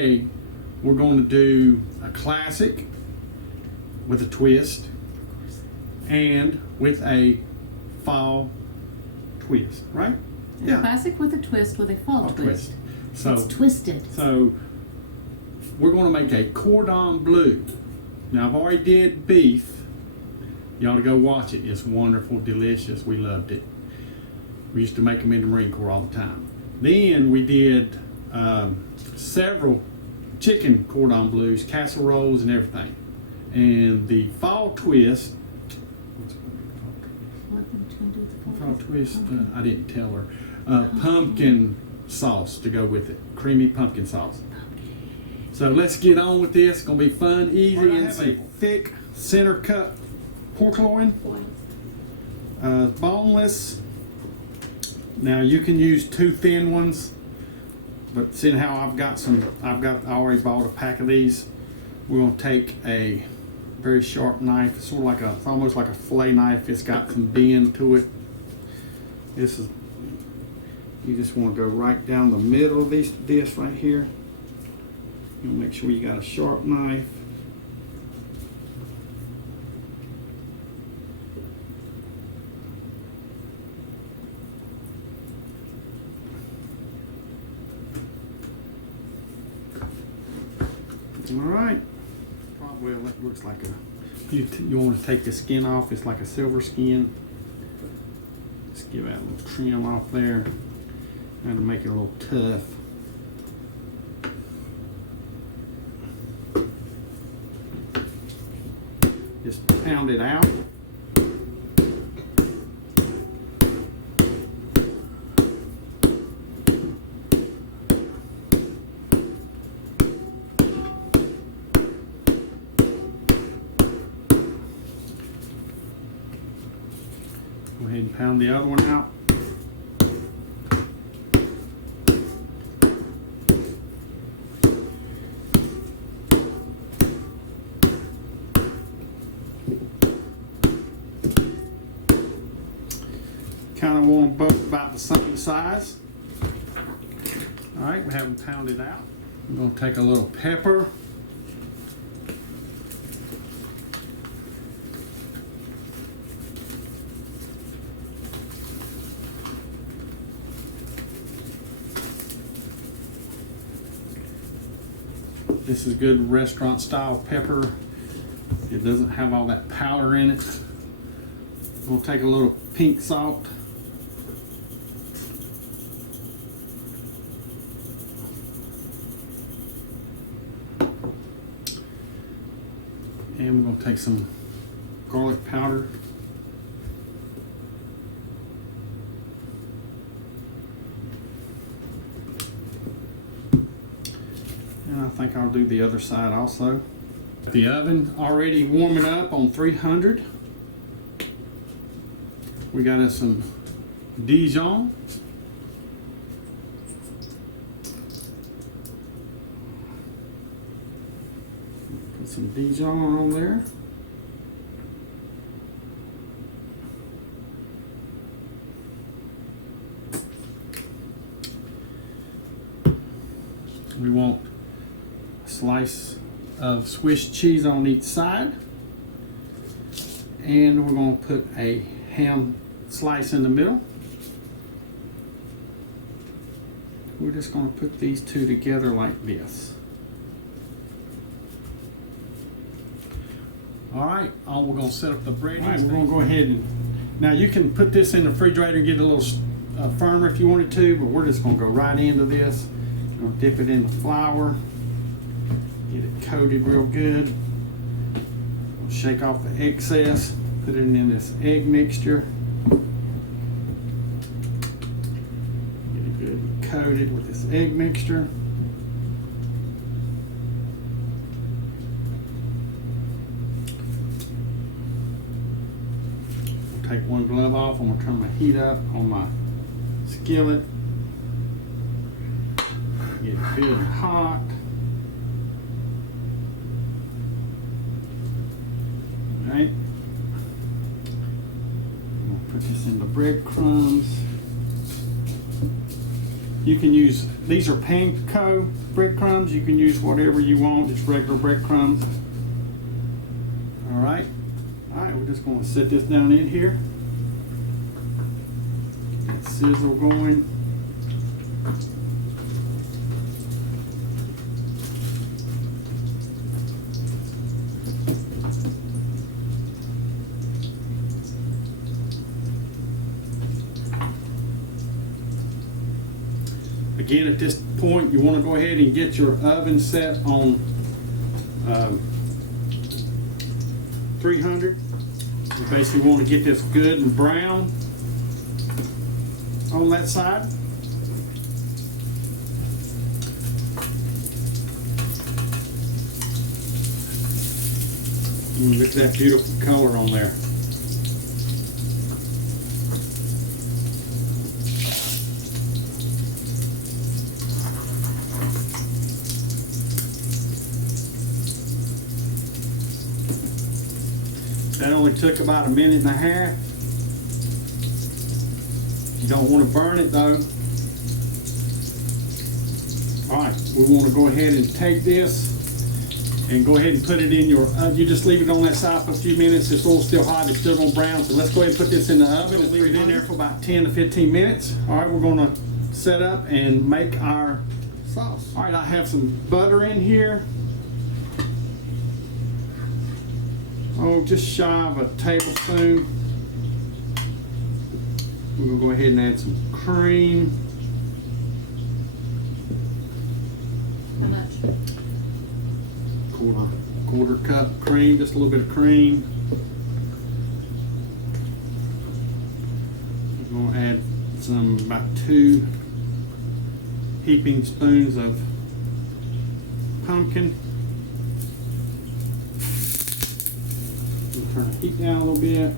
today we're going to do a classic with a twist and with a fall twist, right? Yeah. Classic with a twist with a fall twist. So it's twisted. So we're going to make a Cordon Bleu. Now I've already did beef. You ought to go watch it. It's wonderful, delicious. We loved it. We used to make them in the Marine Corps all the time. Then we did several chicken Cordon Bleus, casseroles, and everything. And the fall twist. Fall twist. I didn't tell her. Pumpkin sauce to go with it. Creamy pumpkin sauce. So let's get on with this. It's gonna be fun, easy, and simple. Thick center cut pork loin. Boneless. Now you can use 2 thin ones, but seeing how I already bought a pack of these. We're gonna take a very sharp knife, it's almost like a fillet knife. It's got some bend to it. You just want to go right down the middle of this right here. You'll make sure you got a sharp knife. All right. Well, it looks like you want to take the skin off. It's like a silver skin. Just give that a little trim off there. That'll make it a little tough. Just pound it out. Go ahead and pound the other one out. Kind of want them both about the same size. All right, we have them pounded out. I'm going to take a little pepper. This is good restaurant style pepper. It doesn't have all that powder in it. We'll take a little pink salt. And we're going to take some garlic powder. And I think I'll do the other side also. The oven already warming up on 300. We got us some Dijon. Put some Dijon on there. We want a slice of Swiss cheese on each side. And we're going to put a ham slice in the middle. We're just going to put these two together like this. All right, we're going to set up the bread. All right, we're going to go ahead and, now you can put this in the refrigerator and get it a little firmer if you wanted to, but we're just going to go right into this. We're going to dip it in the flour, get it coated real good. We'll shake off the excess, put it in this egg mixture. Get it good coated with this egg mixture. Take one glove off. I'm gonna turn my heat up on my skillet. Get it good and hot. All right. I'm gonna put this in the breadcrumbs. You can use, these are Panko breadcrumbs. You can use whatever you want, just regular breadcrumbs. All right, we're just going to set this down in here. Get that sizzle going. Again, at this point, you want to go ahead and get your oven set on 300. You basically want to get this good and brown on that side. Look at that beautiful color on there. That only took about a minute and a half. You don't want to burn it though. All right, we want to go ahead and take this and go ahead and put it in your oven. You just leave it on that side for a few minutes. This oil's still hot, it's still gonna brown. So let's go ahead and put this in the oven and leave it in there for about 10 to 15 minutes. All right, we're gonna set up and make our sauce. All right, I have some butter in here. Oh, just shy of a tablespoon. We're gonna go ahead and add some cream. How much? Quarter cup cream, just a little bit of cream. We're gonna add about 2 heaping spoons of pumpkin. Turn the heat down a little bit.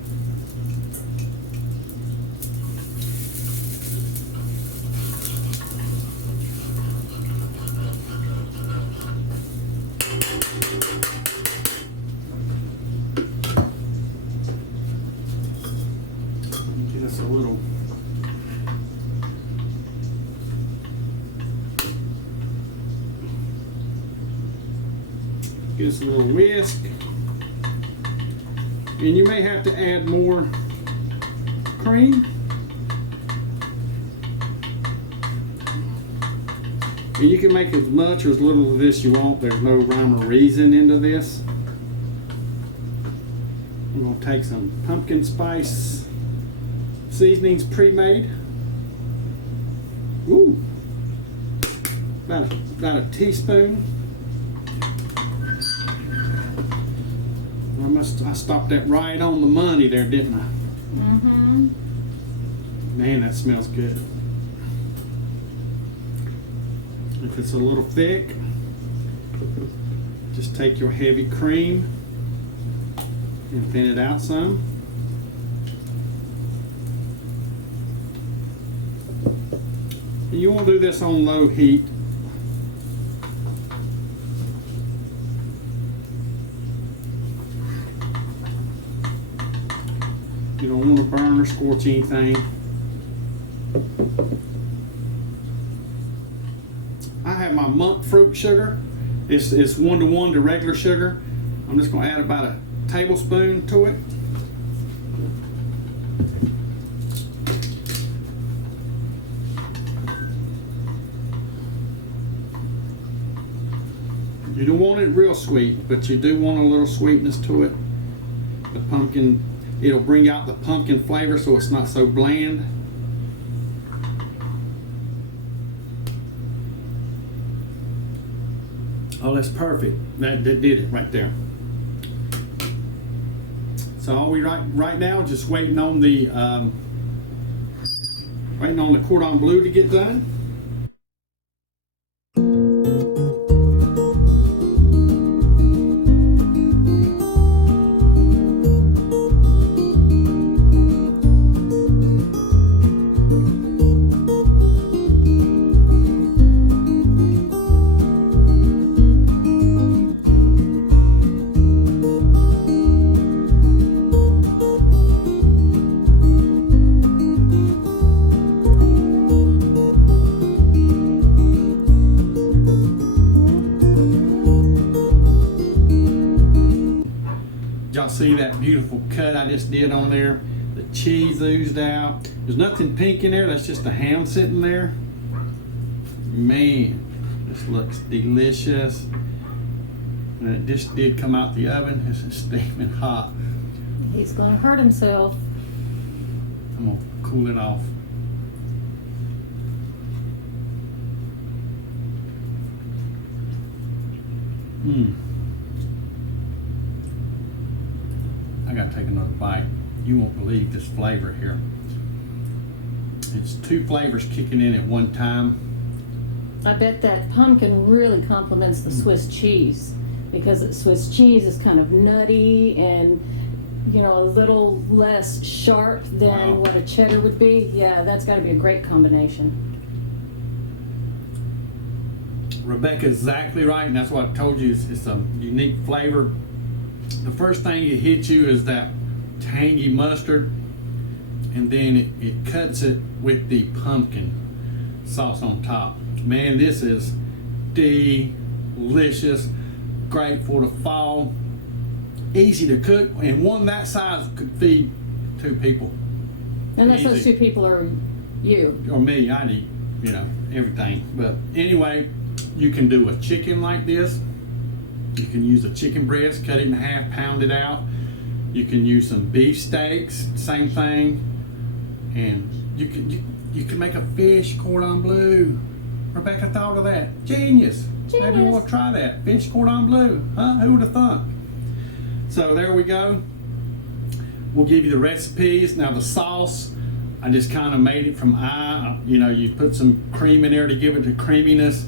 Get us a little. Get us a little whisk. And you may have to add more cream. And you can make as much or as little of this you want. There's no rhyme or reason into this. I'm going to take some pumpkin spice seasonings pre-made. Ooh, about a teaspoon. I stopped that right on the money there, didn't I? Mm-hmm. Man, that smells good. If it's a little thick, just take your heavy cream and thin it out some. And you want to do this on low heat. You don't want to burn or scorch anything. I have my monk fruit sugar. It's 1:1 to regular sugar. I'm just going to add about a tablespoon to it. You don't want it real sweet, but you do want a little sweetness to it. The pumpkin, it'll bring out the pumpkin flavor so it's not so bland. Oh, that's perfect. That did it right there. So all we right now just waiting on the Cordon Bleu to get done. Y'all see that beautiful cut I just did on there? The cheese oozed out. There's nothing pink in there. That's just the ham sitting there. Man, this looks delicious. And it just did come out the oven. It's steaming hot. He's gonna hurt himself. I'm gonna cool it off. I gotta take another bite. You won't believe this flavor here. It's two flavors kicking in at one time. I bet that pumpkin really complements the Swiss cheese, because the Swiss cheese is kind of nutty and, you know, a little less sharp than Wow. what a cheddar would be. Yeah, that's got to be a great combination. Rebecca's exactly right, and that's what I told you. It's a unique flavor. The first thing it hits you is that tangy mustard, and then it cuts it with the pumpkin sauce on top. Man, this is delicious. Great for the fall. Easy to cook, and one that size could feed 2 people. Unless those Easy. 2 people are you. Or me, I'd eat, everything. But anyway, you can do a chicken like this. You can use a chicken breast, cut it in half, pound it out. You can use some beef steaks, same thing. And you can make a fish cordon bleu. Rebecca thought of that. Genius. Maybe Genius. we'll try that. Fish cordon bleu. Huh? Who would have thought? So there we go. We'll give you the recipes. Now the sauce, I just kind of made it from you put some cream in there to give it the creaminess,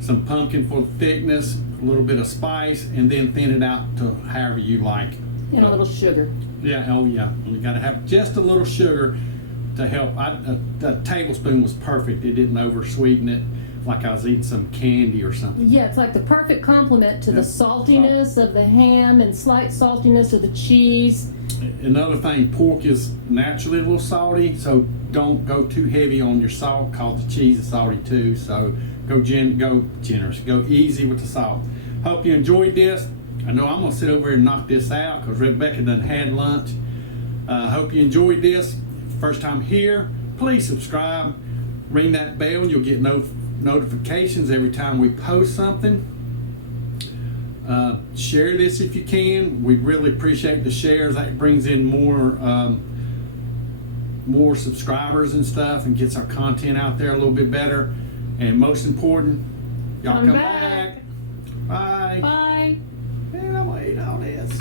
some pumpkin for thickness, a little bit of spice, and then thin it out to however you like. And a little sugar. Yeah, oh yeah. You gotta have just a little sugar to help. A tablespoon was perfect. It didn't over sweeten it like I was eating some candy or something. Yeah, it's like the perfect complement to the Yep. saltiness of the ham and slight saltiness of the cheese. Another thing, pork is naturally a little salty, so don't go too heavy on your salt because the cheese is salty too. So go generous, go easy with the salt. Hope you enjoyed this. I know I'm gonna sit over here and knock this out because Rebecca done had lunch. Hope you enjoyed this. First time here, please subscribe, ring that bell, and you'll get notifications every time we post something. Share this if you can. We really appreciate the shares. That brings in more subscribers and stuff, and gets our content out there a little bit better. And most important, y'all come back. Bye. Bye. Man, I'm gonna eat all this.